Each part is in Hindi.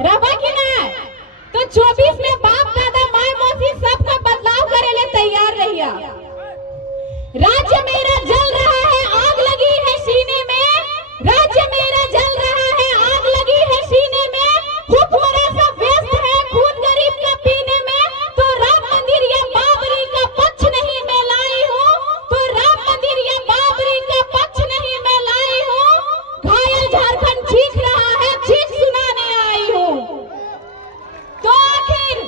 रवा की ना तो 24 में बाप दादा माए मौसी सबका बदलाव करे ले तैयार रहिया। राज्य मेरा जल रहा है, आग लगी है सीने में। राज्य मेरा जल रहा है, आग लगी है सीने में। हुक्मरां सब व्यस्त है खून गरीब का पीने में। तो राम मंदिर या बाबरी का पक्ष नहीं मैं लाई हूँ। तो राम मंदिर या बाबरी का पक्ष नहीं मैं लाई हूँ। घायल झारखंड चीख रहा है, चीख सुनाने आई हूँ। तो आखिर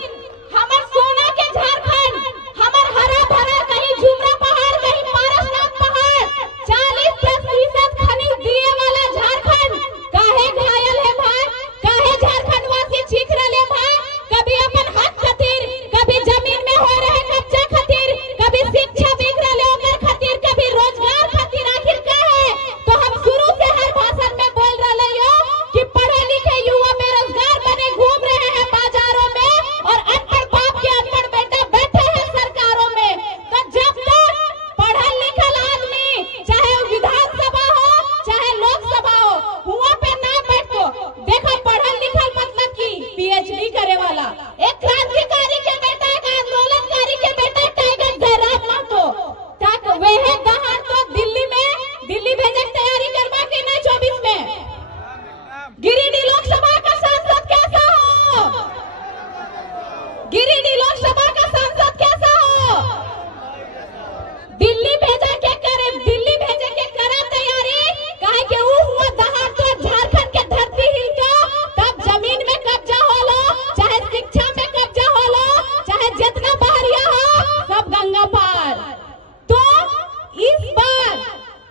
हमर सोना के झारखंड, हमर हरा भरा कहीं झुमरा पहाड़, कहीं पारसनाथ पहाड़, 40% खनिज दिए वाला झारखंड काहे घायल है भाई? काहे झारखंड वासी चीख रहे भाई? कभी अपन हक खातिर, कभी जमीन में हो रहे कब्जा खातिर, कभी शिक्षा बिक रहे ओकर खातिर, कभी रोजगार खातिर। आखिर का है? तो हम शुरू से हर भाषण में बोल रहे हो कि पढ़े लिखे युवा बेरोजगार बने घूम रहे हैं बाजारों में और अनपढ़ बाप के अनपढ़ बेटा बैठे हैं सरकारों में। तो जब तक पढ़ल लिखल आदमी, चाहे विधानसभा हो चाहे लोकसभा हो, हुआ पे ना बैठो। देखो पढ़ल लिखल मतलब की पीएचडी करे वाला, एक क्रांतिकारी के बेटा, एक आंदोलनकारी के बेटा टाइगर जयराम महतो तक वह गहन तो दिल्ली भेजे तैयारी करवा के नहीं 24 में। गिरिडीह लोकसभा का सांसद कैसा हो? गिरिडीह लोकसभा का सांसद कैसा हो? दिल्ली भेजे के करे तैयारी। काहे के ऊ हुआ दहाड़ तो झारखंड के धरती हिल के तब जमीन में कब्जा होलो, चाहे शिक्षा में कब्जा होलो, चाहे जितना बहरिया हो सब गंगा पार। तो इस बार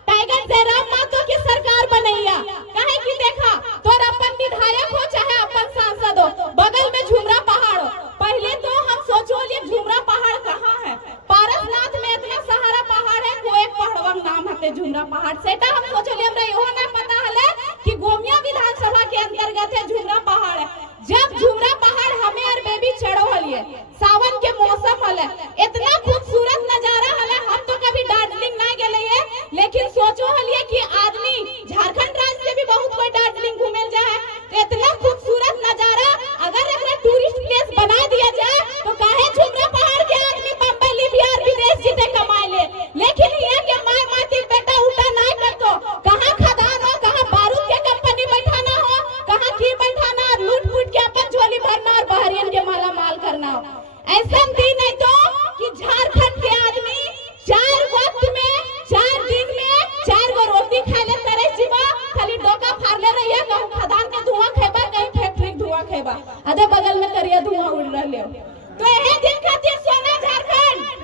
टाइगर जयराम महतो की सरकार बनैया। काहे की देखा तोर अपन विधायक हो चाहे अपन सांसद हो, बगल में झुमरा पहाड़ हो। पहले तो हम सोचो ये झुमरा पहाड़ कहाँ है? पारसनाथ में इतना सहारा पहाड़ है, कोई एक पहाड़वा नाम हते झुमरा पहाड़। सेटा हम सोचलिए हमरा इहो ना पता हले कि गोमिया विधानसभा के अंतर्गत है झुमरा पहाड़ है। जब झुमरा पहाड़ हमें और बेबी चढ़ो हलिए, सावन के मौसम हले, इतना खूबसूरत नजारा हले। हम तो कभी दार्जिलिंग ना गेले है, लेकिन सोचो हलिए कि आदमी झारखंड राज्य से भी बहुत कोई दार्जिलिंग घूमे जाए, तो इतना खूबसूरत नजारा अगर एकरा टूरिस्ट प्लेस बना दिया जाए तो काहे झुमरा पहाड़ के आदमी बम्बई बिहार विदेश जीते कमाए ले। लेकिन ये के माय माटी बेटा उल्टा नहीं करतो। कहां खदान हो, कहां बारूद के कंपनी बैठाना हो, कहां की बैठाना, लूट फूट के अपन झोली भरना और बहरियन के माला माल करना हो। ऐसा दिन नहीं तो कि झारखंड के आदमी 4 वक्त में 4 दिन में 4 गो रोटी खाए ले तरे जीवा, खाली डोका फाड़ले रहिए। कहूं खदान के धुआं खेबा, कहीं फैक्ट्री के धुआं खेबा, अदे बगल में करिया धुआं उड़ रहले। तो एहे दिन खातिर सोना झारखंड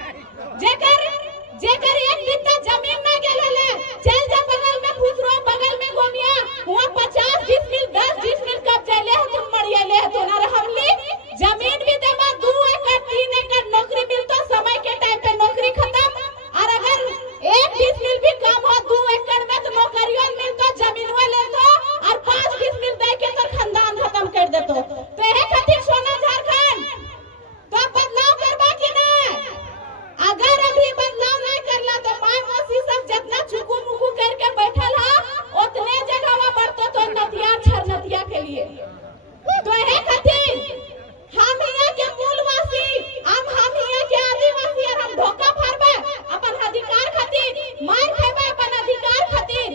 जेकर एक बित्ता जमीन ना गेले, चल जा बगल में खुसरो, बगल में गोमिया, हुआ 50 डिसमिल 10 डिसमिल कब्जा ले तुम मरिया ले तो ना हमली जमीन भी देबा 2 एकड़ 3 एकड़ नौकरी मिलतो समय के टाइम पे नौकरी खत्म। और अगर 1 डिसमिल भी कम हो 2 एकड़ में तो नौकरियों मिलतो, जमीनवा ले दो और 5 डिसमिल दे के तो खानदान खत्म कर देतो। तो एहे खातिर सोना झारखंड तो बदलाव करबा कि ना? अगर अभी बदलाव नहीं करला तो माय मौसी सब जितना चुकू मुकू करके बैठल हा उतने जगहवा बढ़तो तो नदिया छरनतिया के लिए। तो एहे खातिर हम हिया के मूलवासी, हम हिया के आदिवासी और हम धोखा फारबे अपन अधिकार खातिर, मार खेबे अपन अधिकार खातिर।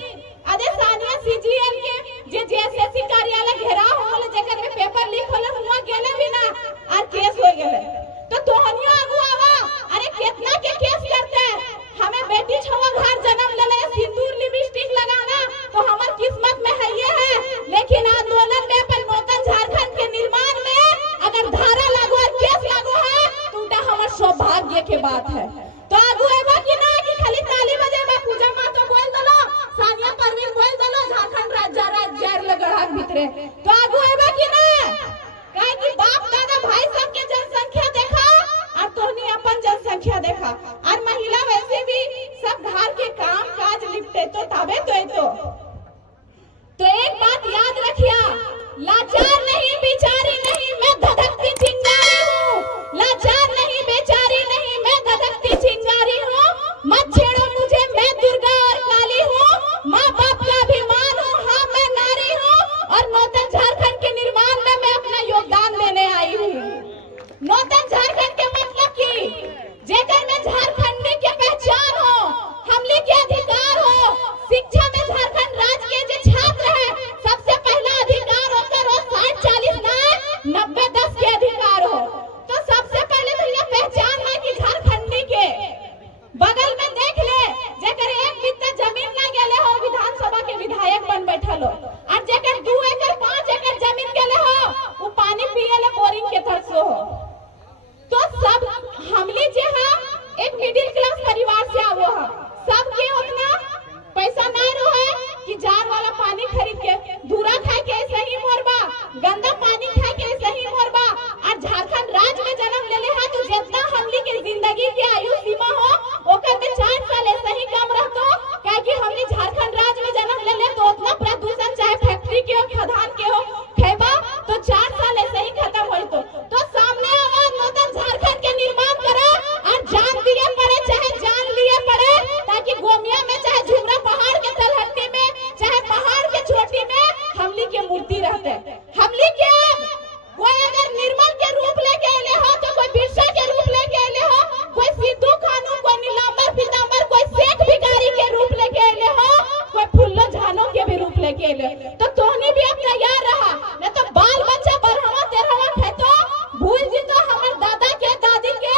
अरे सानिया सीजीएल के जे जेएसएससी कार्यालय घेराव होले, जेकर में पेपर लीक होले, हुआ गेले भी ना और केस हो गेले। तो तोहनियो आगू आवा, अरे कितना के केस करते हैं? हमें बेटी छवा घर जन्म लेले, सिंदूर लिपस्टिक लगाना तो हमार किस्मत में है ये है। लेकिन आंदोलन में अपन नूतन झारखंड के निर्माण में अगर धारा लागू और केस लागू है तो उनका हमार सौभाग्य के बात है। तो आगू एबा कि ना कि खाली ताली बजेबा, पूजा मातो बोल दलो, सानिया परवीन बोल दलो, झारखंड राज्य लगड़ा भीतरे। तो आगू एबा कि ना? काहे कि बाप दादा भाई सब के जनसंख्या देखा और तोहनी अपन जनसंख्या देखा, और महिला वैसे भी सब घर के काम काज निपटे तो तबे तो एक बात याद रखिया, लाचार नहीं बेचारी नहीं मैं धधकती चिंगारी हूँ। लाचार नहीं बेचारी नहीं मैं धधकती चिंगारी हूँ। मत छेड़ो मुझे मैं दुर्गा और काली हूँ। माँ बाप का अभिमान हूँ, हाँ मैं नारी हूँ और नौतन गंदा पानी खाए के सही मरबा और झारखंड राज्य में जन्म ले ले हा तो जितना हमली के जिंदगी के आयु सीमा हो ओकर में 4 साल ऐसे ही कम रहतो काहे कि हमली झारखंड राज्य में जन्म ले ले तो उतना प्रदूषण चाहे फैक्ट्री के हो खदान के हो खेबा तो 4 साल ऐसे ही खत्म होई तो सामने आवाज नूतन झारखंड के निर्माण करो और जान दिए पड़े चाहे जान लिए पड़े ताकि गोमिया में चाहे झुमरा पहाड़ के तलहटी में चाहे पहाड़ के चोटी में हमली के मूर्ति रहते हमली के कोई अगर निर्मल के रूप लेके आले हो तो कोई बिरसा के रूप लेके आले हो कोई सिद्धू कानू कोई नीलांबर पीतांबर कोई शेख भिखारी के रूप लेके आले हो कोई फुल्लो झानो के भी रूप लेके आले तो तोहनी भी अब तैयार रहा न तो बाल बच्चा बरहवा तेरहवा खेतो भूल जी तो हमर दादा के दादी के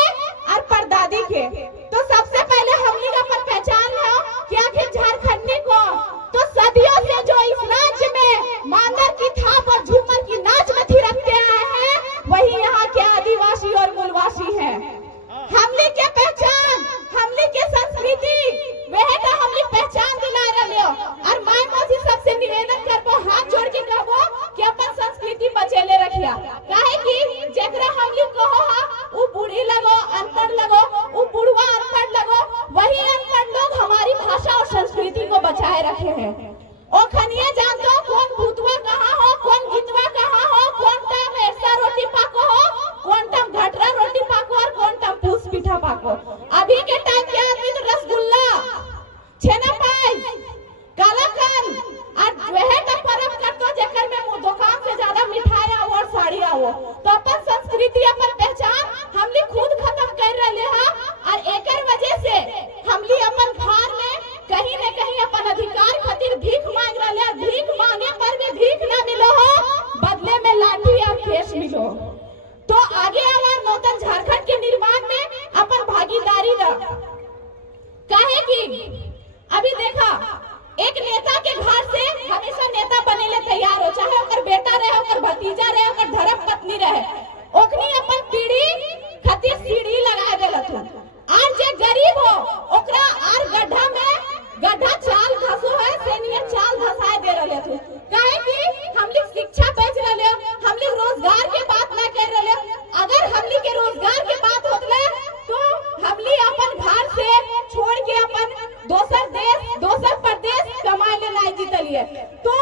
और परदादी के तो सबसे पहले हमनी का अपन पहचान है कि आखिर झारखंडी को तो सदियों से जो इस राज्य में मांदर की थाप और झूमर की नाच में थिरकते आए हैं वही यहाँ के आदिवासी और मूलवासी हैं हमली के पहचान हमली के संस्कृति वह का हमली पहचान दिला रहे हो और माय मौसी सबसे निवेदन करबो हाथ जोड़ के कहबो कि अपन संस्कृति बचेले रखिया काहे कि जेकरा हमली कहो हा उ बूढ़ी लगो अनपढ़ लगो उ बुढ़वा अनपढ़ लगो वही अनपढ़ लोग हमारी भाषा और संस्कृति को बचाए रखे हैं ओ खनिया जानतो कौन भूतवा कहाँ हो कौन गीतवा कहाँ हो कौन टाइम ऐसा रोटी पाको हो कौन टाइम घटरा रोटी पाको और कौन टाइम पूस पीठा पाको अभी के टाइम के आदमी तो रसगुल्ला छेना पाई कालाकन और वह का परम करतो जेकर में दुकान से ज्यादा मिठाई आओ और साड़ी आओ तो अपन संस्कृति अपन पहचान हमली खुद खत्म कर रहे हा और एकर वजह से हमली अपन घर में कहीं न कहीं अपन अधिकार खातिर भीख मांग रहे हैं भीख मांगे पर भी भीख ना मिलो हो बदले में लाठी और केस मिलो तो आगे आवा नूतन झारखंड के निर्माण में अपन भागीदारी दा काहे कि अभी देखा एक नेता के घर से हमेशा नेता बने ले तैयार हो चाहे ओकर बेटा रहे ओकर भतीजा रहे ओकर धर्म पत्नी रहे ओकनी अपन पीढ़ी खातिर सीढ़ी लगा देलत और जे गरीब हो ओकरा आर गड्ढा में गड्ढा चाल धसो है सेनिया चाल धसाए दे रहले थे काहे कि हमली शिक्षा बेच रहले हमली रोजगार के बात ना कर रहले अगर हमली के रोजगार के बात होतले तो हमली अपन घर से छोड़ के अपन दोसर देश दोसर प्रदेश कमाए ले नहीं जीतलिए तो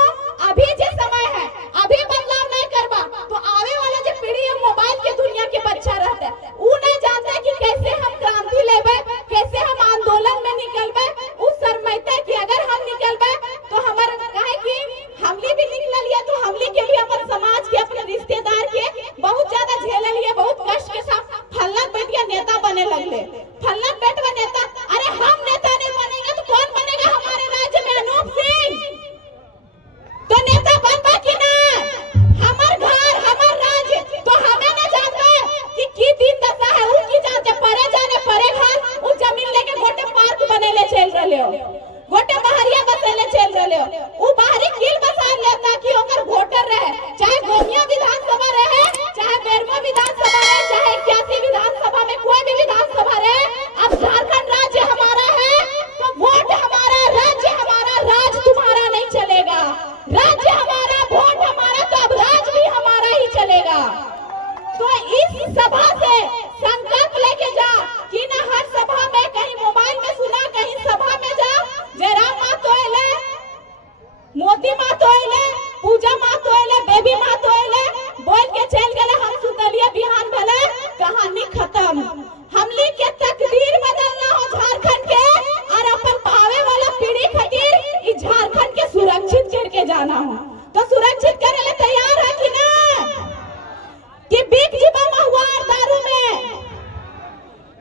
अभी जे समय है अभी बदलाव नहीं करबा तो आवे वाला जो पीढ़ी है मोबाइल के दुनिया के बच्चा रहता है वो नहीं जानता कि कैसे हम क्रांति लेबे कैसे हम आंदोलन में निकलबे उस शर्मैते कि अगर हम निकलबे तो हमर काहे कि हमली भी निकललिए तो हमली के भी अपन समाज के अपने रिश्तेदार के बहुत ज्यादा झेल लिए बहुत कष्ट के साथ फल्ला बेटिया नेता बने लगले फल्ला बेटवा नेता अरे हम नेता नहीं बनेंगे तो कौन बनेगा हमारे राज्य में अनूप सिंह तो नेता बनबा कि ना हमर घर हमर राज्य तो हमें ना जानबे कि दिन दशा है उ की जानते परे जाने परे घर उ जमीन लेके गोटे पार्क बनेले चल रहले हो गोटे बहरिया बसेले चल रहले हो उ बाहरी किल बसा लेता कि ओकर वोटर रहे चाहे गोमिया विधानसभा रहे चाहे बेरमो विधानसभा रहे चाहे 81 विधानसभा में कोई भी विधानसभा रहे अब झारखंड राज्य हमारा है तो वोट हमारा राज्य हमारा राज तुम्हारा नहीं चलेगा राज्य हमारा वोट हमारा तो अब राज भी हमारा ही चलेगा तो इस सभा से संकल्प लेके जा कि ना हर सभा में कहीं मोबाइल में सुना कहीं सभा में जा जयराम माँ तो आइले मोती माँ तो आइले पूजा माँ तो आइले बेबी माँ तो आइले बोल के चल गए हम सुतलिया बिहान भले कहानी खत्म हमली के तकदीर बदलना हो झारखंड के और अपन पावे वाला पीढ़ी खातिर इस झारखंड के सुरक्षित करके जाना हो तो सुरक्षित करे ले तैयार है कि ना कि बिक जीवा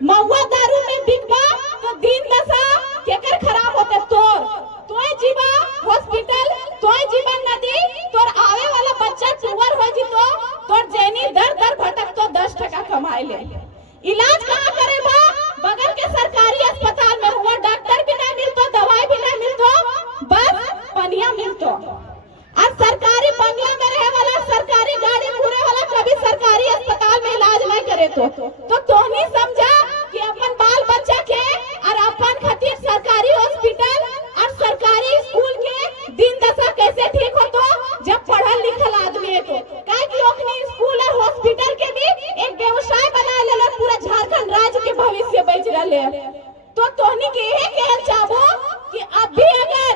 महुआ दारू में बिकबा तो दिन दशा केकर खराब होते तोय जीवा हॉस्पिटल तोय जीवा नदी तोर आवे वाला बच्चा चुवर हो जी तो तोर जेनी दर दर भटक तो 10 टका कमाए ले इलाज कहाँ करे बा बगल के सरकारी अस्पताल में हुआ डॉक्टर भी नहीं मिलतो दवाई भी नहीं मिलतो बस पनिया मिलतो और सरकारी बंगला में रहे वाला सरकारी गाड़ी घूरे वाला कभी सरकारी अस्पताल में इलाज नहीं करे तो तोहनी समझा कि अपन बाल बच्चा के और अपन खातिर सरकारी हॉस्पिटल और सरकारी स्कूल के दिन दशा कैसे ठीक हो तो जब पढ़ल लिखल आदमी तो काहे कि ओखनी स्कूल और हॉस्पिटल के भी एक व्यवसाय बना लेला, पूरा झारखंड राज्य के भविष्य बेच रहले। तो तोहनी के यही कहल चाहबो कि अभी अगर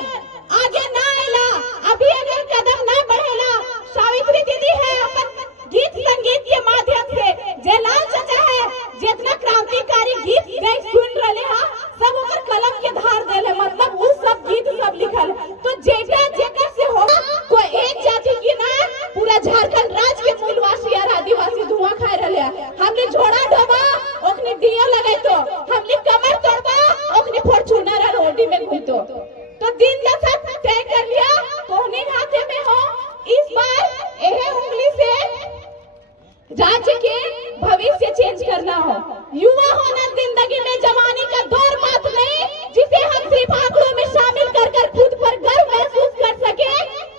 आगे ना आइला, अभी अगर कदम ना बढ़ेला, सावित्री दीदी है अपन गीत संगीत के माध्यम से, जयलाल चाचा है जितना क्रांतिकारी गीत गई सुन रहे हा, सब ओकर कलम के धार देले, मतलब वो सब गीत सब लिखल। तो जेका जेका से होगा कोई एक जाति की ना, पूरा झारखंड राज्य के मूलवासी और आदिवासी धुआं खाए रहे। हमने झोड़ा ढोबा ओखनी दिया लगाई, तो हमने कमर तोड़बा ओखनी फॉर्च्यूनर रोडी में घुइतो। तो दिन दशा तय कर लिया, तोहनी हाथे में हो इस बार यह उंगली से राज्य के भविष्य चेंज करना हो। युवा होना जिंदगी में जवानी का दौर बात नहीं, जिसे हम सिर्फ आंकड़ों में शामिल कर कर खुद पर गर्व महसूस कर सके।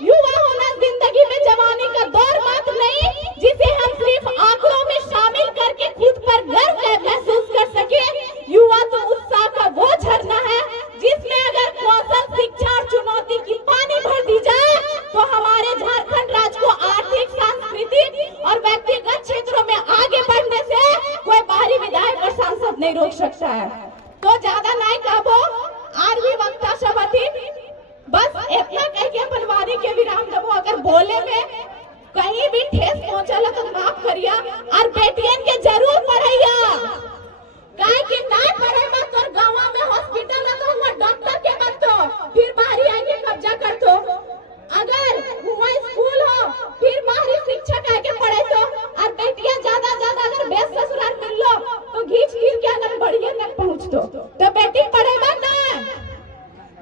युवा होना जिंदगी में जवानी का दौर बात नहीं, जिसे हम सिर्फ आंकड़ों में शामिल करके खुद पर गर्व महसूस कर सके। युवा तो उत्साह का वो झरना है जिसमें अगर कौशल, शिक्षा और चुनौती की पानी भर दी जाए तो हमारे झारखंड राज्य को आर्थिक, सांस्कृतिक और व्यक्तिगत क्षेत्रों में आगे बढ़ने से कोई बाहरी विधायक और सांसद नहीं रोक सकता है। तो ज्यादा नहीं कहबो, आर भी वक्ता सब अथी, बस इतना कह के अपन वाणी के विराम देबो। अगर बोले में कहीं भी ठेस पहुंचला तो माफ करिया, और बेटियन के जरूर पढ़ैया, काहे कि ना पढ़े मत तोर गांव में हॉस्पिटल है तो हुआ डॉक्टर के बनतो, फिर बाहरी आके कब्जा करतो। अगर हुआ स्कूल हो फिर बाहरी शिक्षक आके पढ़े तो, और बेटियां ज्यादा अगर बेस ससुराल मिल लो तो घींच गिर के अगर बढ़िया तक पहुंचतो। तो बेटी पढ़ेबा ना,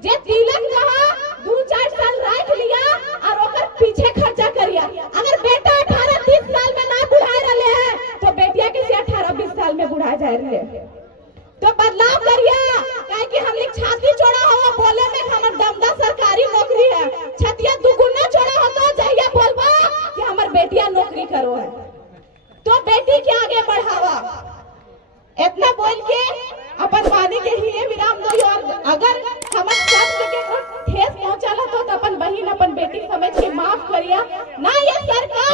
जे तिलक जहां 2-4 साल रख लिया और ओकर पीछे खर्चा करिया। अगर बेटा 18-30 साल में ना बुढ़ा रहे हैं तो बेटिया के से 18-20 साल में बुढ़ा जाए रहे। तो बदलाव करिया, काहे कि हम लोग छाती चौड़ा हुआ बोले में हमर दमदा सरकारी नौकरी है, छतिया दुगुना चौड़ा हो तो जहिया बोलबा कि हमर बेटिया नौकरी करो है तो बेटी के आगे बढ़ावा। इतना बोल के अपन वाणी के ही विराम दो। और अगर हमर शब्द के ठेस पहुंचाला तो अपन बहन अपन बेटी समझ के माफ करिया ना। ये सरकार